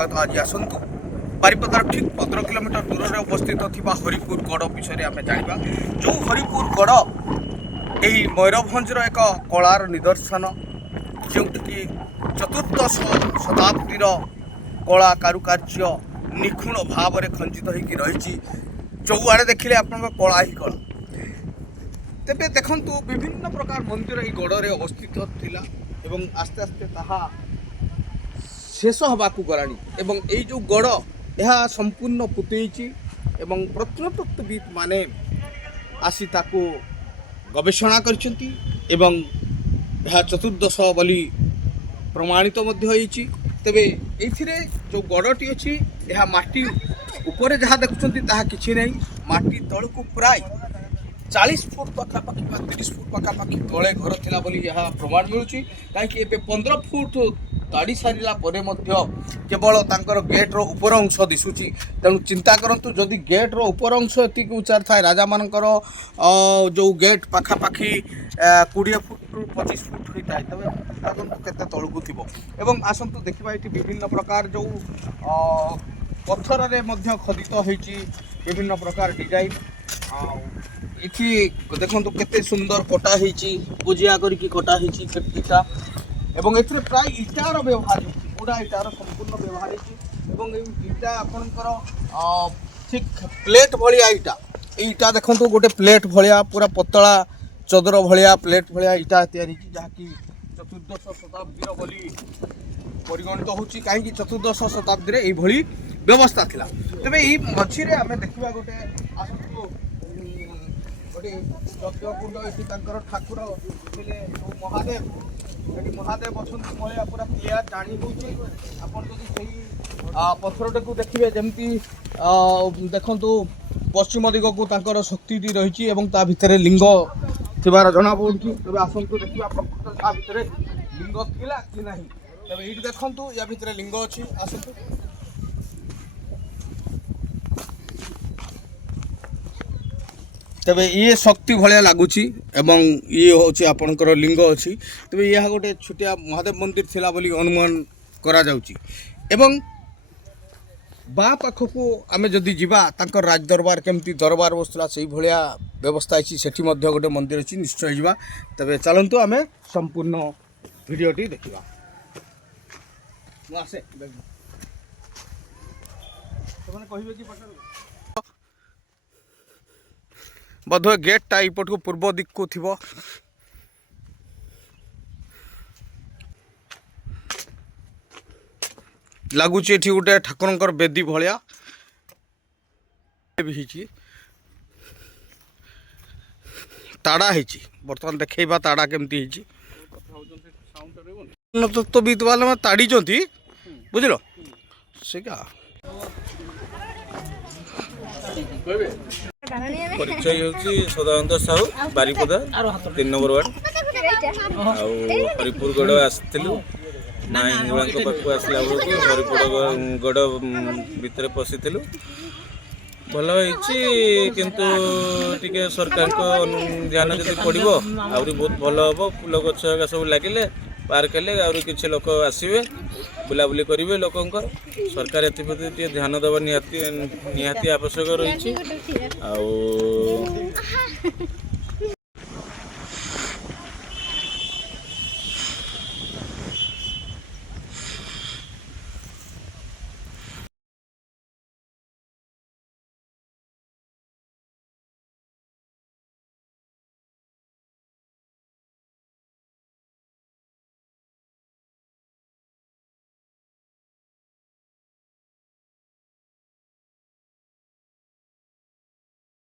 स्वागत। आज आसतु बारिपदार ठीक 15 किलोमीटर दूर में अवस्थित थिबा हरिपुर गड़ विषय आम जाना। जो हरिपुर गड़ यही मयूरभंजर एक कलार निदर्शन जो कि चतुर्दश शताब्दीर कला कारुकार्य निखुण भाव में खंडित होकर रही। चौआड़े देखिले आप कला ही कला। तेबे देखंतु विभिन्न प्रकार मंदिर ये गड़े अवस्थित थिला एवं आस्ते आस्ते ताहा शेष हवाकू गलानी एवं ये जो गड़ यह संपूर्ण पुतईची एवं प्रत्नतत्वविद माने आसी ताको गवेषणा करछंती एवं यह चतुर्दश बोली प्रमाणित मध्य होईची। तेबे एथिरे जो गड़टी अछि यह माटी ऊपर जहाँ देखुछंती ताहा किछि नै, माटी तळकू प्राय 40 फुट पखापाखि 30 फुट पखापाखि तले घर थिला बोली यह प्रमाण मिलुची। कहीं 15 फुट ताड़ी सारा केवल तांकर गेट रो ऊपर अंश दिशुची। तेणु चिंता करंतु जदि गेट रो ऊपर अंश एति उच्चार थाए राजा मानकर जो गेट पखापाखि 20 फुट 25 फुट होता है तबे केते तळकू थिबो। एवं आसंतु देखिबा एठी विभिन्न प्रकार जो पत्थर रे मध्य खोदित होईची विभिन्न प्रकार डिजाइन। इठी देखंतु केते सुंदर कोटा होईची, पूजिया करिकी कोटा होईची इटा एवं एथिरे प्राय इटार व्यवहार पूरा इटार संपूर्ण व्यवहार एवं इटा आपणकर ठीक प्लेट भलिया इटा देखंतु गोटे प्लेट भलिया पूरा पतला चदर भलिया प्लेट भलिया इटा तैयारी जहाँकि चतुर्दश शताब्दी बोली परिगणित होची। कहीं चतुर्दश शताब्दी रे भली व्यवस्था थिला। तबे ई मछी रे आमे देखिबा गोटे आसतु गोटे यज्ञकुंड एठी तांकर ठाकुर थिले महादेव एटी महादेव अछंती भलिया पूरा क्लियर जानी होची। आपण जदि सेही पत्थरटे को देखिबे जेमती देखंतु पश्चिम दिग को तांकर शक्तिटी रहिची एवं ता भितरे लिंग थिबार जना पडुची। तबे आसंतु देखिबा प्रकृत ता भितरे लिंग थिला कि नाही। तबे एटी देखंतु या भितरे लिंग अछि। आसंतु तबे ये शक्ति भाया लगुच एवं ये हूँ आपणकर लिंग अच्छी। तेज यह गोटे छोटिया महादेव मंदिर थिला बोली अनुमान करा जाउची। एवं बा पाखकू आमे जदि जीवा तांकर राज दरबार केमती दरबार बसला से भाया व्यवस्था अच्छी सेठी मध्य गोटे मंदिर अच्छी निश्चय जीवा। तबे चलंतु आमे संपूर्ण वीडियोटी देखिबा। आसे तमने कहिबे कि पटल बधे गेटा यपट को पूर्व दिक को थी लगुच। गोटे ठाकुर बेदी भाया ताड़ा है बर्तमान देखा ताड़ा केमती तत्वविद वाला ताड़ी बुझल से क्या परिचय होची सदानंद साहू बारिपदा 3 नंबर वार्ड हरिपुर गड़ आसलु माँ हिंगुला पाक आसला बेलू हरिपुर गड़ भितर पशिलु भल किंतु टिके सरकार को ध्यान जब पड़ो आहरी बहुत भल हम। फूल गछ सब लगिले पार्क हेले आहरी किसी लोक आसवे बुलाबुली करेंगे लोकंर सरकार एप्रति ध्यान देवा निहाती आवश्यक रही।